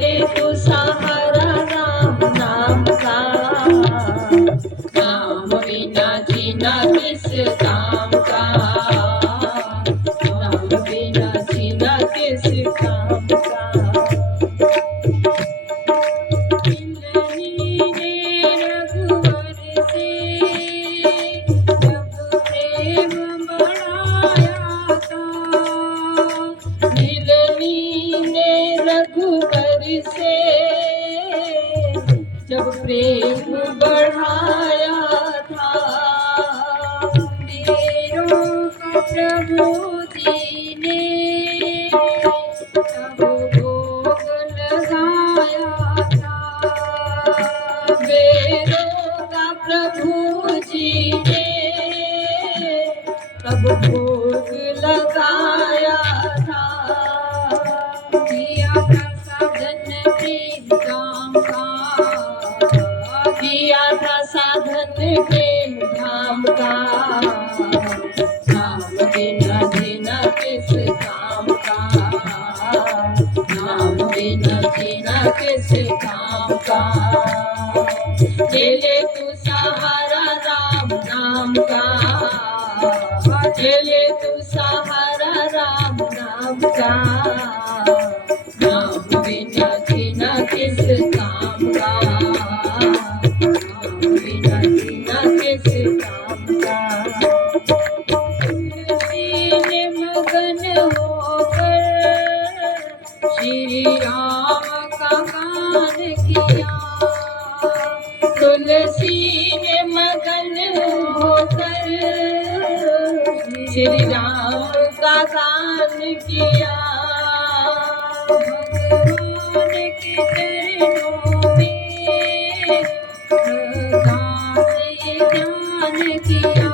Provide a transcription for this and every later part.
ले तू सहारा राम नाम का। नाम बिना जीना किस काम का, नाम बिना जीना किस काम का। जब प्रेम बढ़ाया था, वीरों का प्रभु जी ने तब भोग लगाया था। वीरों का प्रभु जी ने तब भोग लगाया था। किया था साधन प्रेम धाम का, किया था साधन प्रेम धाम का। नाम बिना जीना किस काम का, नाम बिना जीना किस काम का। ले ले तू सहारा राम नाम का, ले ले तू सहारा राम नाम का। नाम बिना जीना किस काम का, नाम बिना जीना किस काम का। तुलसी ने मगन होकर श्री राम का गान किया। तुलसी ने मगन होकर श्री राम का गान किया। भगवान के चरणों में श्रद्धा से ध्यान किया।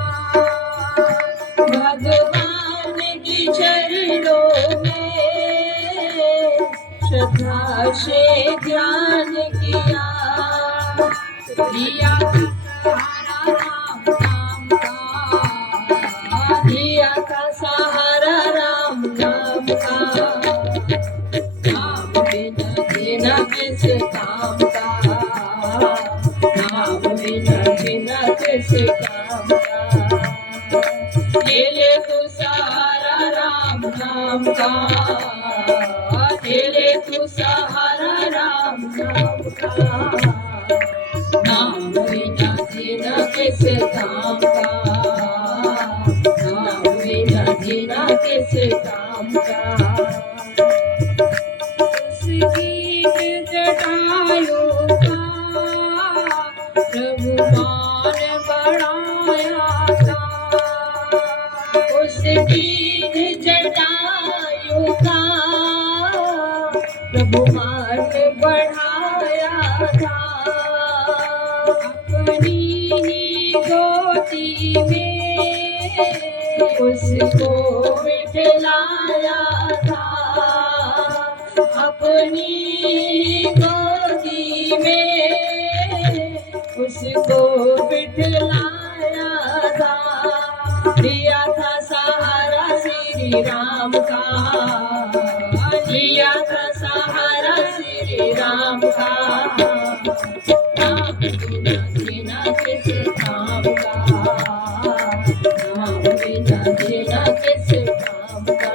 भगवान के चरणों में श्रद्धा से ध्यान किया। दिया था सहारा राम नाम का, दिया था सहारा राम नाम का। नाम बिना जीना किस काम का, नाम बिना जीना किस काम का। ले ले तू सहारा राम नाम का, ले ले तू सहारा राम नाम का। नाम बिना जीना किस काम का, नाम बिना जीना किस काम का। जटायु का प्रभु मान बढ़ाया था, उस दीन जटायु का प्रभु मान बढ़ाया था। अपनी ही गोदी में उसको बिठलाया था। अपनी गोदी में उसको बिठलाया था। दिया था सहारा श्री राम का, दिया था सहारा श्री राम का। नाम बिना जीना किस काम का, नाम बिना जीना किस काम का।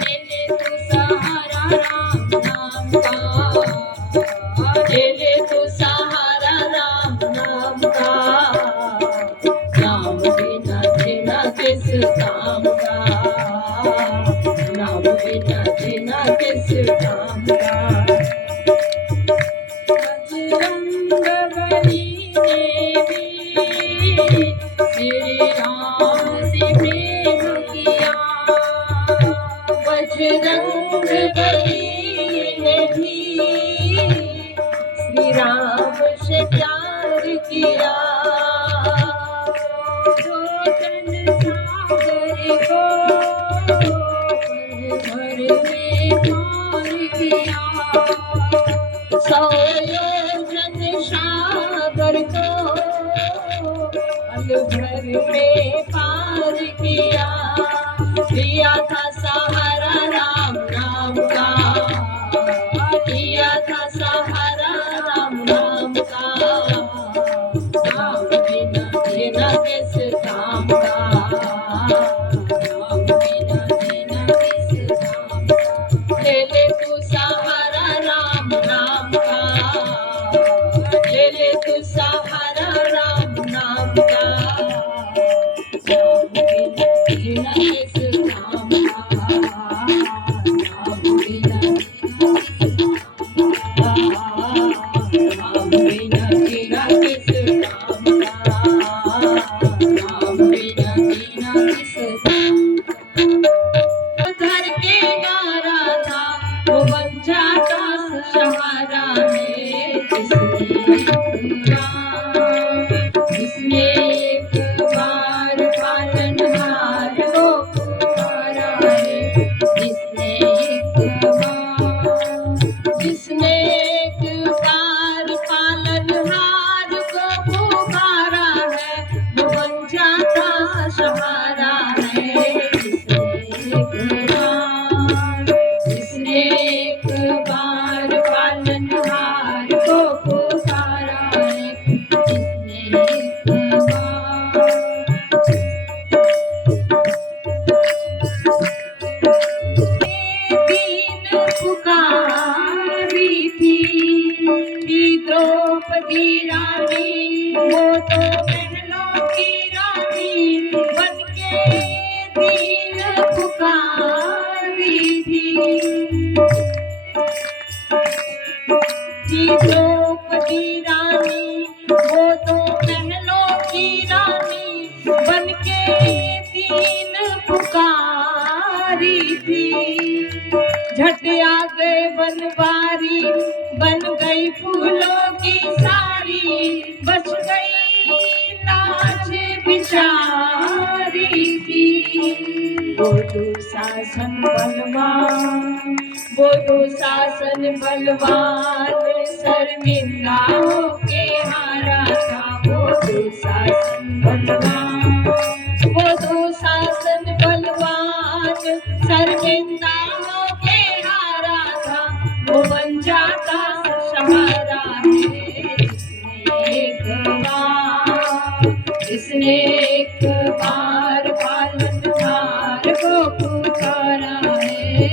ले ले तू सहारा राम नाम का, ले ले तू सहारा राम नाम का। नाम बिना जीना किस काम का, नाम बिना जीना किस काम का। बजरंगबली ने भी श्री राम से प्रेम किया। बजरंगबली ने भी श्री राम से प्यार किया। रोशन सागर को पल भर में पार किया। सौ योजन सागर को पल भर में पार किया। दिया था सहारा राम नाम का, ले तू सहारा राम नाम का, ले तू सहारा राम नाम का, नाम बिना जीना किस काम का, नाम बिना नाम बिना जीना किस काम का, नाम बिना जीना किस काम घर के नारा था वो बन जाता सहारा है, जिसने एक बार पालनहार को पुकारा है, जिसने एक बार पालनहार को पुकारा है, वो बन जाता सहारा है, जिसने एक बार पालनहार को पुकारा है, जिसने एक बार दीन पुकारी थी द्रौपदी रानी, वो तो महलों की रानी बनके दीन पुकारी थी, द्रौपदी रानी वो तो महलों की रानी बनके दीन पुकारी थी, झट आ गए बनवारी बन गई फूलों की सारी, बच गई लाज बिचारी की, वो दुशासन बलवान, वो दुशासन बलवान शर्मिंदा होके हारा था, वो दुशासन बलवान, वो दुशासन बलवान शर्मिंदा होके हारा था, वो बन जाता सहारा है, जिसने एक बार पालनहार को पुकारा है,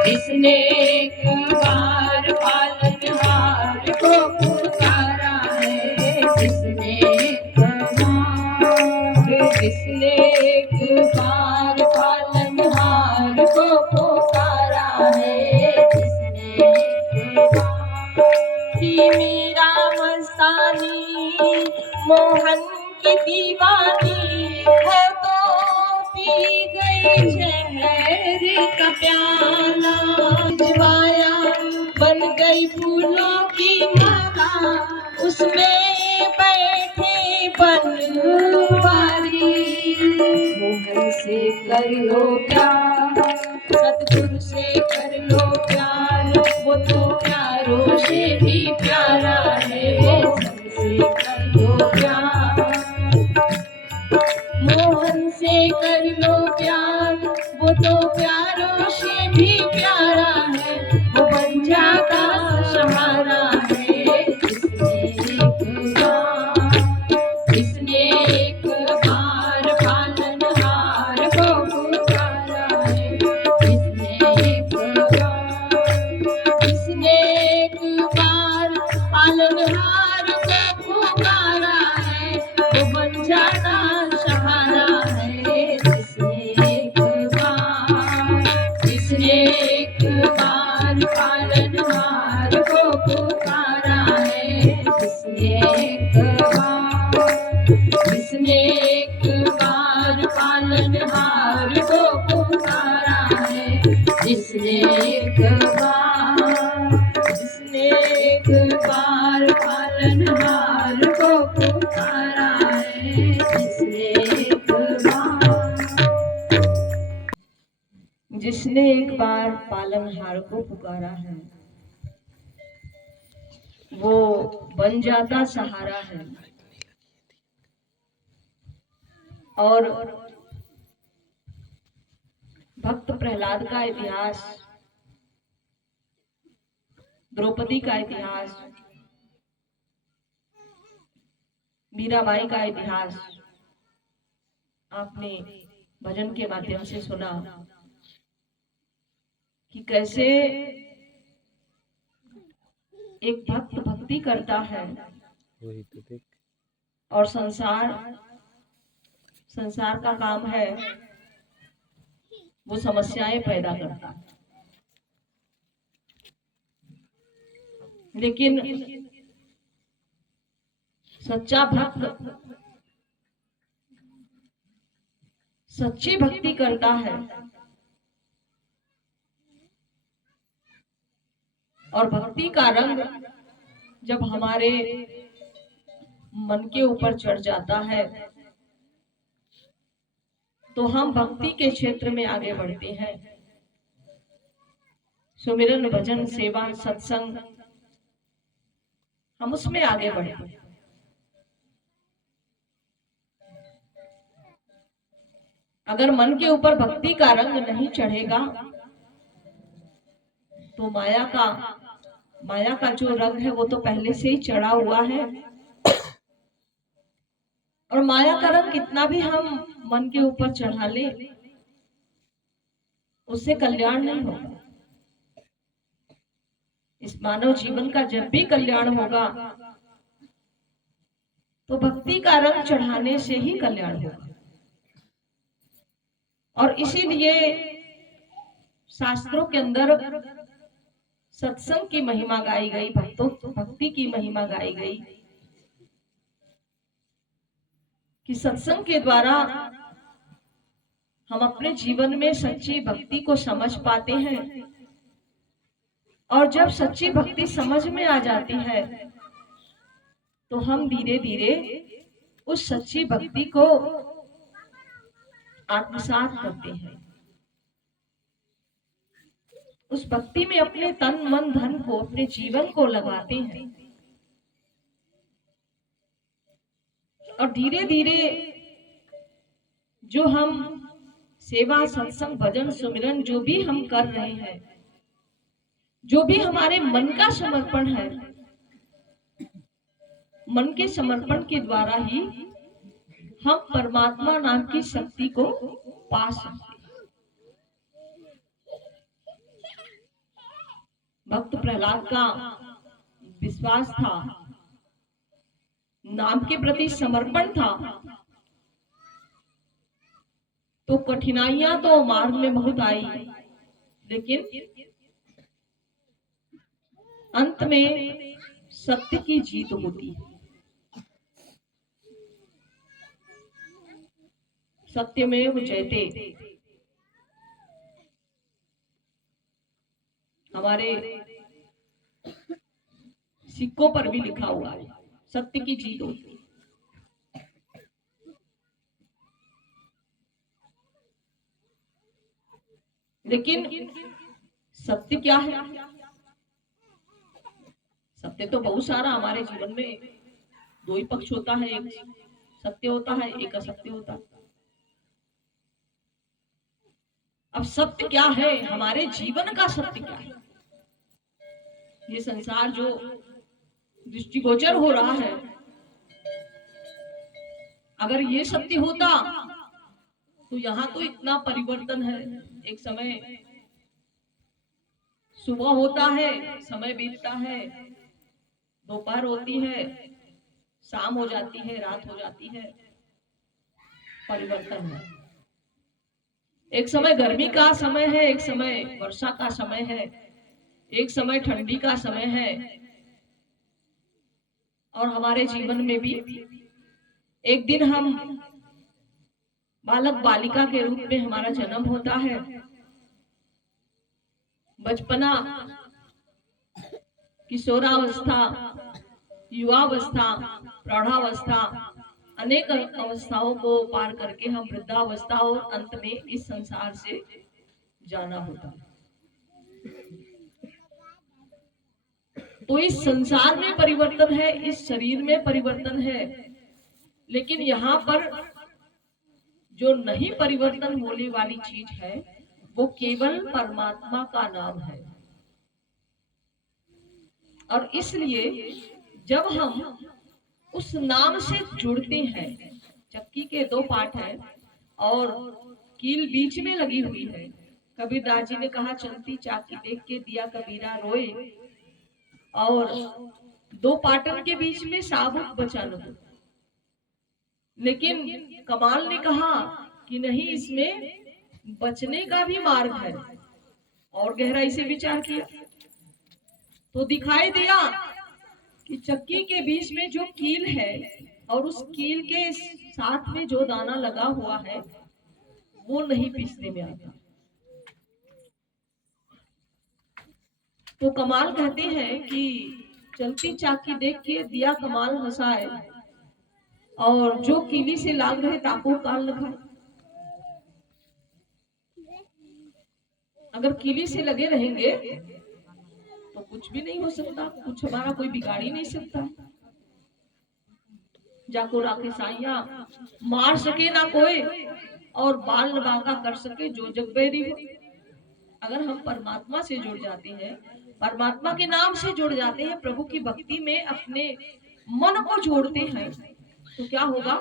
जिसने एक बार पालनहार को पुकारा है, जिसने एक बार पालनहार को पुकारा है, जिसने मीरा मस्तानी मोहन की दीवानी, वो तो पी गई जहर का प्याला, जवाया बन गई फूलों की माला, उसमें बैठे बनवारी, मोहन से कर लो प्यार, सतगुरु से कर लो प्यार, वो तो प्यारों से भी प्यारा है, सबसे कर लो प्यार, मोहन से कर लो प्यार, वो तो प्यारों से भी प्यारा है, वो बन जाता सहारा है, जिसने एक बार पालनहार को पुकारा है, जिसने एक बार पालनहार को पुकारा है, वो बन जाता सहारा है, जिसने एक बार पालनहार को पुकारा है, जिसने एक बार पालनहार को पुकारा है, जिसने एक बार पालनहार को पुकारा है, जिसने एक बार पालनहार को पुकारा है, वो बन जाता सहारा है। और भक्त प्रहलाद का इतिहास, द्रौपदी का इतिहास, मीराबाई का इतिहास आपने भजन के माध्यम से सुना कि कैसे एक भक्त भक्ति करता है और संसार का काम है वो समस्याएं पैदा करता है, लेकिन सच्चा भक्त सच्ची भक्ति करता है और भक्ति का रंग जब हमारे मन के ऊपर चढ़ जाता है तो हम भक्ति के क्षेत्र में आगे बढ़ते हैं। सुमिरन भजन सेवा सत्संग हम उसमें आगे बढ़ते हैं। अगर मन के ऊपर भक्ति का रंग नहीं चढ़ेगा तो माया का जो रंग है वो तो पहले से ही चढ़ा हुआ है, और माया का रंग कितना भी हम मन के ऊपर चढ़ा ले उससे कल्याण नहीं होगा। इस मानव जीवन का जब भी कल्याण होगा तो भक्ति का रंग चढ़ाने से ही कल्याण होगा। और इसीलिए शास्त्रों के अंदर सत्संग की महिमा गाई गई, भक्ति की महिमा गाई गई कि सत्संग के द्वारा हम अपने जीवन में सच्ची भक्ति को समझ पाते हैं, और जब सच्ची भक्ति समझ में आ जाती है तो हम धीरे धीरे उस सच्ची भक्ति को आत्मसात करते हैं। उस भक्ति में अपने तन मन धन को, अपने जीवन को लगाते हैं, और धीरे धीरे जो हम सेवा सत्संग भजन सुमिरन जो भी हम कर रहे हैं, जो भी हमारे मन का समर्पण है, मन के समर्पण के द्वारा ही हम परमात्मा नाम की शक्ति को पा सकते हैं। भक्त प्रहलाद का विश्वास था, नाम के प्रति समर्पण था, तो कठिनाइयां तो मार्ग में बहुत आई, लेकिन अंत में सत्य की जीत होती है। सत्यमेव जयते हमारे सिक्कों पर भी लिखा हुआ है, सत्य की जीत होती है। लेकिन सत्य क्या है? सत्य तो बहुत सारा हमारे जीवन में दो ही पक्ष होता है, एक सत्य होता है, एक असत्य होता है। अब सत्य क्या है? हमारे जीवन का सत्य क्या है? ये संसार जो दृष्टिगोचर हो रहा है, अगर ये सत्य होता तो यहाँ तो इतना परिवर्तन है। एक समय सुबह होता है, समय बीतता है, दोपहर होती है, शाम हो जाती है, रात हो जाती है, परिवर्तन है। एक समय गर्मी का समय है, एक समय वर्षा का समय है, एक समय ठंडी का समय है, और हमारे जीवन में भी एक दिन हम बालक बालिका के रूप में हमारा जन्म होता है। बचपना, किशोरावस्था, युवावस्था, प्रौढ़ावस्था, अनेक अवस्थाओं को पार करके हम वृद्धावस्था और अंत में इस संसार से जाना होता है। तो इस संसार में परिवर्तन है, इस शरीर में परिवर्तन है, लेकिन यहाँ पर जो नहीं परिवर्तन होने वाली चीज है वो केवल परमात्मा का नाम है। और इसलिए जब हम उस नाम से जुड़ते हैं, चक्की के दो पार्ट हैं, और कील बीच में लगी हुई है। कबीरदास जी ने कहा चलती चाकी देख के दिया कबीरा रोए, और दो पाटन के बीच में साबुत बचा लो। लेकिन कमाल ने कहा कि नहीं, इसमें बचने का भी मार्ग है। और गहराई से विचार किया तो दिखाई दिया कि चक्की के बीच में जो कील है और उस कील के साथ में जो दाना लगा हुआ है वो नहीं पीसने में आता। तो कमाल कहते हैं कि चलती चाकी देख के दिया कमाल हंसाए, और जो कीली से लाग रहे ताको काल न खाए। अगर कीली से लगे रहेंगे तो कुछ भी नहीं हो सकता, कुछ हमारा कोई बिगाड़ ही नहीं सकता। जाको राखे साइया मार सके ना कोई, और बाल बांका कर सके जो जग बैरी हो। अगर हम परमात्मा से जुड़ जाते हैं, परमात्मा के नाम से जुड़ जाते हैं, प्रभु की भक्ति में अपने मन को जोड़ते हैं, तो क्या होगा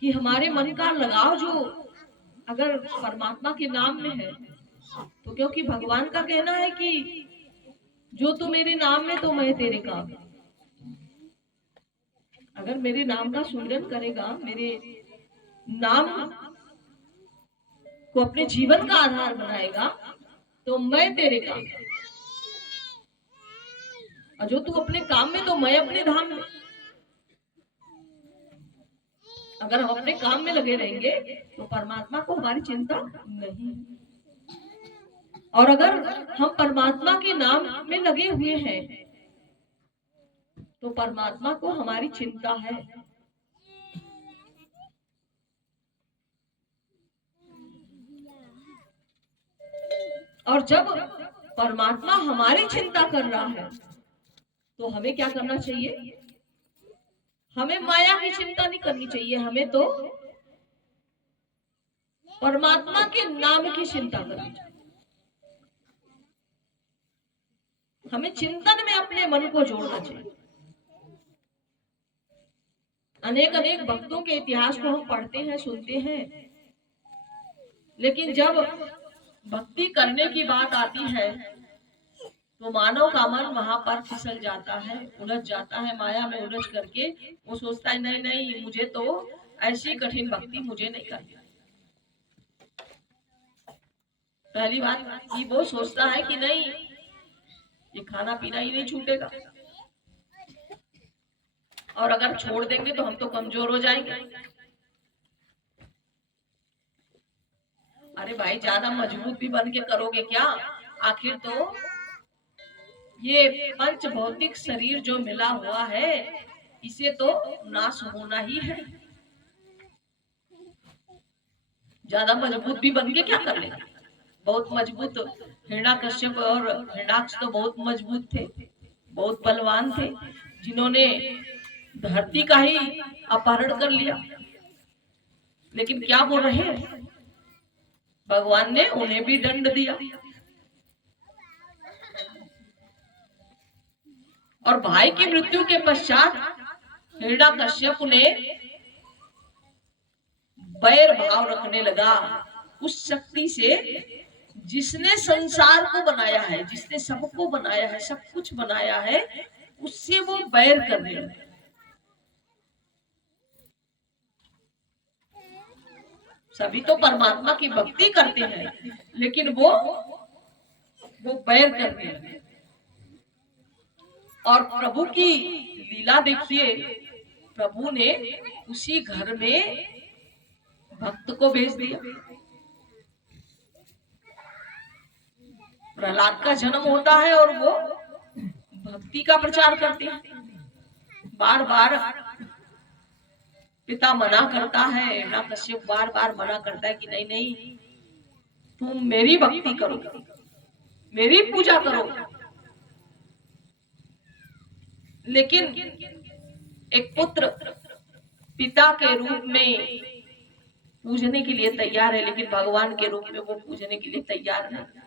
कि हमारे मन का लगाव जो अगर परमात्मा के नाम में है, तो क्योंकि भगवान का कहना है कि जो तू मेरे नाम में तो मैं तेरे काम। अगर मेरे नाम का सुमिरन करेगा, मेरे नाम को अपने जीवन का आधार बनाएगा, तो मैं तेरे काम। और जो तू अपने काम में तो मैं अपने धाम में। अगर हम अपने काम में लगे रहेंगे तो परमात्मा को हमारी चिंता नहीं। और अगर हम परमात्मा के नाम में लगे हुए हैं तो परमात्मा को हमारी चिंता है। और जब परमात्मा हमारी चिंता कर रहा है तो हमें क्या करना चाहिए? हमें माया की चिंता नहीं करनी चाहिए, हमें तो परमात्मा के नाम की चिंता करनी चाहिए। हमें चिंतन में अपने मन को जोड़ना चाहिए। अनेक अनेक भक्तों के इतिहास को हम पढ़ते हैं, सुनते हैं, लेकिन जब भक्ति करने की बात आती है तो मानव का मन वहां पर फिसल जाता है, उलझ जाता है। माया में उलझ करके वो सोचता है नहीं नहीं, मुझे तो ऐसी कठिन भक्ति मुझे नहीं करनी। पहली बात कि वो सोचता है कि नहीं, ये खाना पीना ही नहीं छूटेगा, और अगर छोड़ देंगे तो हम तो कमजोर हो जाएंगे। अरे भाई, ज्यादा मजबूत भी बन के करोगे क्या? आखिर तो ये पंच भौतिक शरीर जो मिला हुआ है, इसे तो नाश होना ही है। ज्यादा मजबूत भी बन के क्या कर लेगा? बहुत मजबूत हिरण्याकश्यप और हिरण्याक्ष तो बहुत मजबूत थे, बहुत बलवान थे, जिन्होंने धरती का ही अपहरण कर लिया। लेकिन क्या बोल रहे हैं, भगवान ने उन्हें भी दंड दिया। और भाई की मृत्यु के पश्चात हिरण्याकश्यप ने बैर भाव रखने लगा उस शक्ति से जिसने संसार को बनाया है, जिसने सबको बनाया है, सब कुछ बनाया है, उससे वो बैर करने लगा। सभी तो परमात्मा की भक्ति करते हैं, लेकिन वो बैर करने लगे। और प्रभु की लीला देखिए, प्रभु ने उसी घर में भक्त को भेज दिया। प्रहलाद का जन्म होता है और वो भक्ति का प्रचार करते हैं। बार बार पिता मना करता है, हिरण्याकश्यप बार बार मना करता है कि नहीं नहीं, तुम मेरी भक्ति करो, मेरी पूजा करो। लेकिन एक पुत्र पिता के रूप में पूजने के लिए तैयार है, लेकिन भगवान के रूप में वो पूजने के लिए तैयार नहीं।